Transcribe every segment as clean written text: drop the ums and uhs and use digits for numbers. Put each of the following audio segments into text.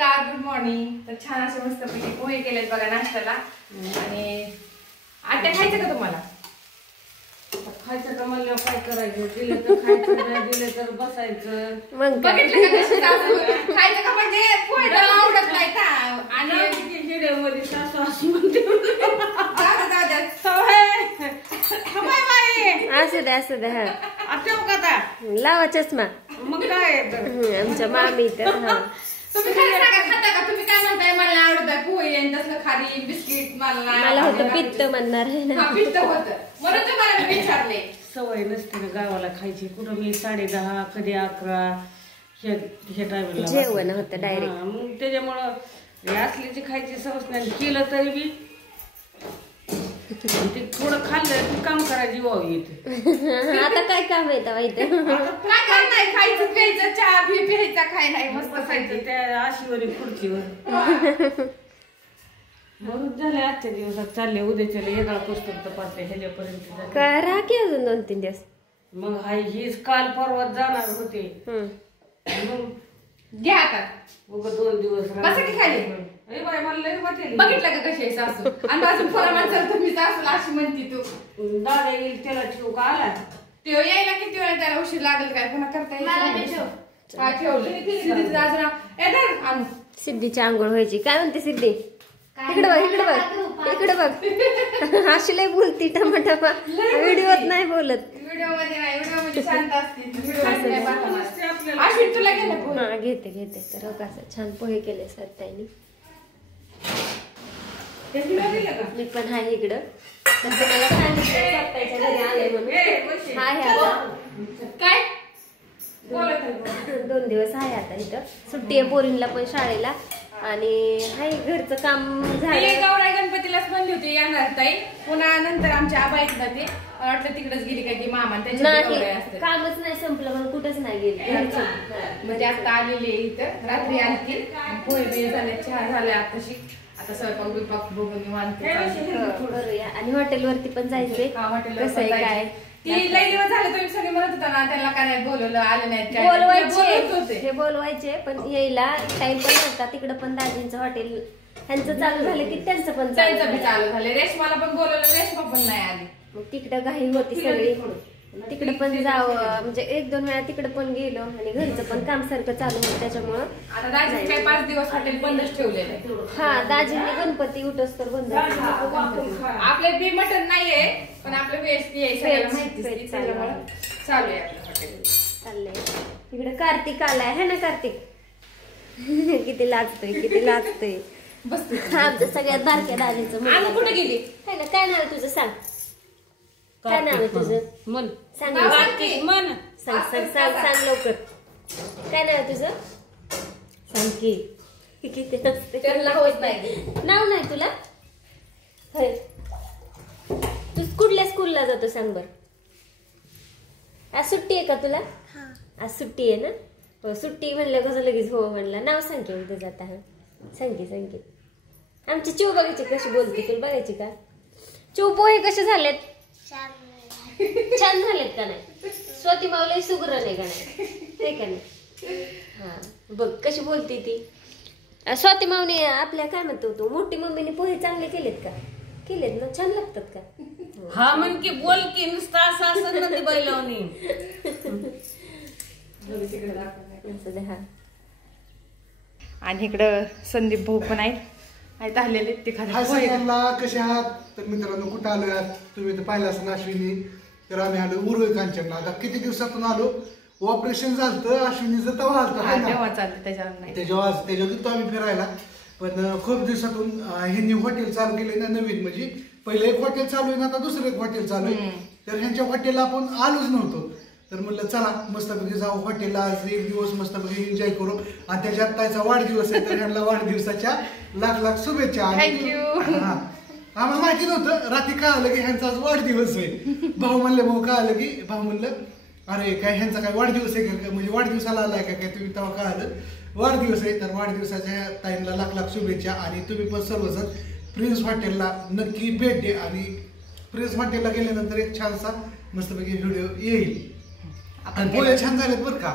Good morning. तर छान असे मस्त पैकी पोहे केलेत बघा नाश्त्याला. आणि आट्या खायचं का तुम्हाला? खायचं का म्हणलं काय करायचं, दिलं तर खायचं, नाही दिलं तर बसायचं. बघितलं का कशी सासू खायचं का म्हणजे पोहे तर आवडत नाही का? आणि व्हिडिओ मध्ये सासू असं म्हणते असू दे हा आठव का लावा चष्मा. मग काय आमच्या मामी तर तुम्ही खरं सांगा खाता का? तुम्ही काय म्हणताय मला आवडत आहे पोहे आणि तसलं खारी बिस्किट मला होतं पित्त म्हणणार आहे ना. पित्त होतं म्हणून तुम्हाला मी विचारले. सवय नसते ना गावाला खायची. कुठं मी 10:30 कधी 11 हे टायमिंगला जेवण होतं डायरेक्ट. मग त्याच्यामुळं असल्याची खायची सवय नाही. केलं तरी बी ते थोडं खाल्लं की काम करायची वाव येते. आता काय काम येतं माहित काय काम नाही, खायचं प्यायचं चहा बी प्यायचा काय नाही मस्त बसायचं त्या आशीवर खुर्चीवर. म्हणून झाले आजच्या दिवसात चालले, उद्याच्या येणार पुस्तक तपासते ह्याच्यापर्यंत झाले. करा की अजून 2-3 दिवस. मग हीच काल परवात जाणार होते. मग घ्या आता उगा 2 दिवस बसा की खाली. बघितलं का कशी आहे सासू? आणि अजून फरा माणसाला तुम्ही सासूला अशी म्हणती तू. दादा येईल त्याला ठेवू का आला ते यायला किती वेळा त्याला उशीर लागेल काय पुन्हा करता येईल. सिद्धीची आंघोळ व्हायची. काय म्हणते सिद्धी? इकडे बघ अशी लय बोलती टमाटमा. व्हिडिओत नाही बोलत. व्हिडिओ मध्ये शांत असते. तुला गेलं हा घेते तर कसं छान पोहे केले सत्यानी. मी पण आहे इकडं. तुम्हाला सांगितलं सत्याच्या घरी आले म्हणून. काय 2 दिवस आहे आता इथं. सुट्टी आहे पोरींला पण शाळेला. आणि हाय घरचं काम झालं. गौराई गणपतीलाच म्हणली होती येणार ताई. पुन्हा नंतर आमच्या आबा एकदा ते वाटलं तिकडेच गेली काय की मामा नाही कामच नाही संपलं म्हणून कुठंच नाही गेली. म्हणजे आता आलेली इथं रात्री आणखी पोहे बिहे झाले, चहा झाले आताशी. आता स्वयंपाक बिपाक बघून निवांत करूया. आणि हॉटेलवरती पण जायचंय. कसं आहे काय ती लई दिवस झाले तुम्ही सगळे म्हणत होता ना त्यांना काय नाही बोलवलं आले नाहीत. बोलवायचे पण यायला टाइम पण नव्हता. तिकडं पण दाजींचं हॉटेल ह्यांचं चालू झालं की त्यांचं पण चालू झालं. रेशमाला पण बोलवलं, रेशमा पण नाही आली. मग तिकडं घाई होती सगळी. तिकडे पण जावं म्हणजे 1-2 वेळा तिकडे पण गेलो. आणि घरचं पण काम सारखं चालू होतं त्याच्यामुळं आता दाजी काय 5 दिवस हॉटेल बंदच ठेवलेलं आहे. हा दाजींनी गणपती उठस तर बंद. आपले बी मटन नाहीये पण आपलं व्हेज माहिती चालू आहे आपलं हॉटेल चाललंय. इकडे कार्तिक आलाय है ना. कार्तिक किती लाजतोय बस. आमच्या सगळ्यात बारक्या दाजींचं कुठे गेली काय नाव आहे तुझं? सांग काय नाव आहे तुझं? मन सांग लवकर. काय नाव आहे तुझं? सांग की. किती नाव नाही तुला? होय. तू कुठल्या स्कूलला जातो सांग बर. आज सुट्टी आहे का तुला? आज सुट्टी आहे ना. हो सुट्टी म्हणलं कसं लगेच हो म्हणलं. नाव सांग की उद्या जाता. सांग की. आमची चिव बघायची कशी बोलते तुला बघायची का? चिव पोहे कसे झालेत? छान झालेत का नाही? स्वाती मावला सुग्र नाही का नाही? हा बघ कशी बोलते ती. स्वाती मावने आपल्या काय म्हणतो तू मोठी मम्मीने पोहे चांगले केलेत का? केलेत ना. छान लागतात का? हा म्हण की बोल की नुसतं असं नदी बैलावणी. आणि इकडं संदीप भाऊ पण आहेत आलेले. ते कसे आहात तर मित्रांनो? कुठं आलो आहात तुम्ही? तर पाहिलं असं अश्विनी. तर आम्ही आलो उरुळी कांचनला. आता किती दिवसातून आलो. ऑपरेशन झालं अश्विनीचं तेव्हा आलं त्याच्यावर तो आम्ही फिरायला. पण खूप दिवसातून ह्यांनी हॉटेल चालू केले ना नवीन. म्हणजे पहिलं एक हॉटेल चालू आहे ना आता दुसरं एक हॉटेल चालू आहे. तर ह्यांच्या हॉटेलला आपण आलोच नव्हतो. तर म्हणलं चला मस्तपैकी जाऊ हॉटेलला. आज 1 दिवस मस्तपैकी एन्जॉय करू. आणि त्याच्यात त्याचा वाढदिवस आहे तर ह्यांना वाढदिवसाच्या लाख शुभेच्छा. आम्हाला माहिती नव्हतं. रात्री कळालं की ह्यांचा आज वाढदिवस आहे. भाऊ म्हणलं अरे काय ह्यांचा काय वाढदिवस आहे का? म्हणजे वाढदिवसाला आलाय का काय? तुम्ही तेव्हा कळालं वाढदिवस आहे. तर वाढदिवसाच्या टाइमला लाख शुभेच्छा. आणि तुम्ही पण सर्वजण प्रिन्स हॉटेलला नक्की भेट द्या. आणि प्रिन्स हॉटेलला गेल्यानंतर एक छानसा मस्तपैकी व्हिडिओ येईल. पोहे छान झालेत बरं का?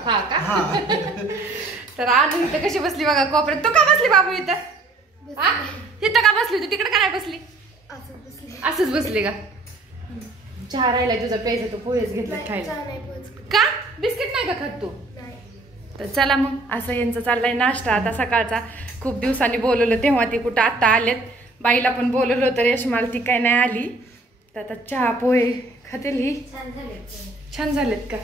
तर आणू इथं कशी बसली बघा कोपऱ्यात. तू का बसली बाबू इथं? हा इथं का बसली तू? तिकडे का नाही बसली? असंच बसली का? चहा राहिलाय तुझा प्यायचा, तू पोहेच घेतला खायला का? बिस्किट नाही का खात तू? तर चला मग असं यांचं चाललंय नाश्ता आता सकाळचा. खूप दिवसांनी बोलवलं तेव्हा ती कुठं आत्ता आलेत. बाईला पण बोलवलं होतं रेशमाला, ती काय नाही आली. तर आता चहा पोहे खातील ही. छान झालेत का?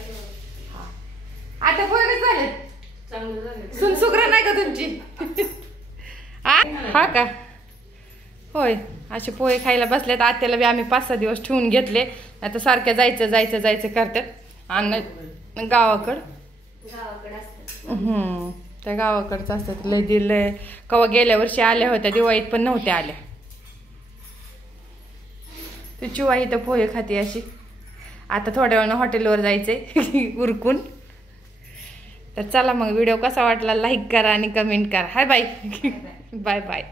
आता पोहे कसे झालेत? चांगलं झालं. सुनसुग्र नाही का तुमची? हा का? होय. असे पोहे खायला बसलेत. आत्याला बी आम्ही 5-6 दिवस ठेवून घेतले. आता सारख्या जायचं करतात आणि गावाकडं त्या गावाकडचं असतात. लय दिलंय कवा गेल्या वर्षी आल्या होत्या दिवाळीत पण नव्हत्या आल्या. तुझी आई तर पोहे खाते अशी. आता थोड्या वेळानं हॉटेलवर जायचंय उरकून. तर चला मग व्हिडिओ कसा वाटला लाईक करा आणि कमेंट करा. Hi bye bye bye.